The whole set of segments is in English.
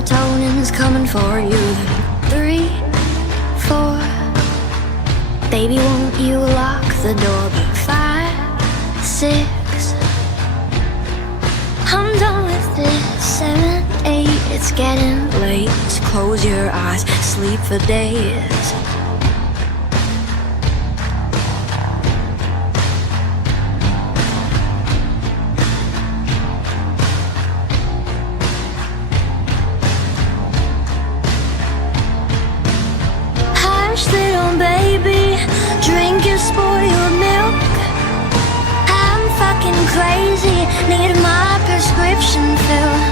serotonin's coming for you. 3, 4. Baby, won't you lock the door? But 5, 6. I'm done with this. 7, 8. It's getting late. So close your eyes, sleep for days. Little baby, drink your spoiled milk. I'm fucking crazy, need my prescription filled.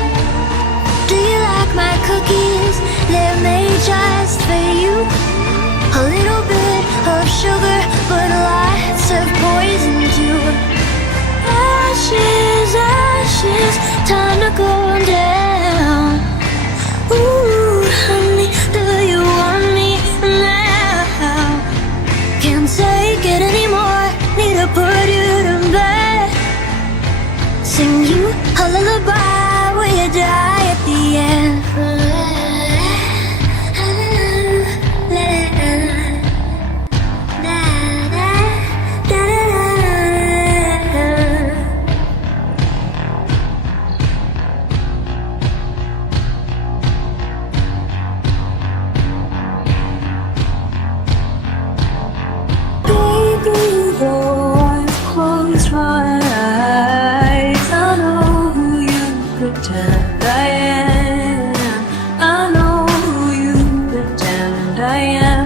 Do you like my cookies? They're made just for you. A little bit of sugar, but lots of poison too. Ashes, ashes, time to go down. Ooh, honey, do you want me now? Can't take it anymore, need to put you to bed. Sing you a lullaby, will you die at the end? Close my eyes, I know who you pretend I am. I know who you pretend I am.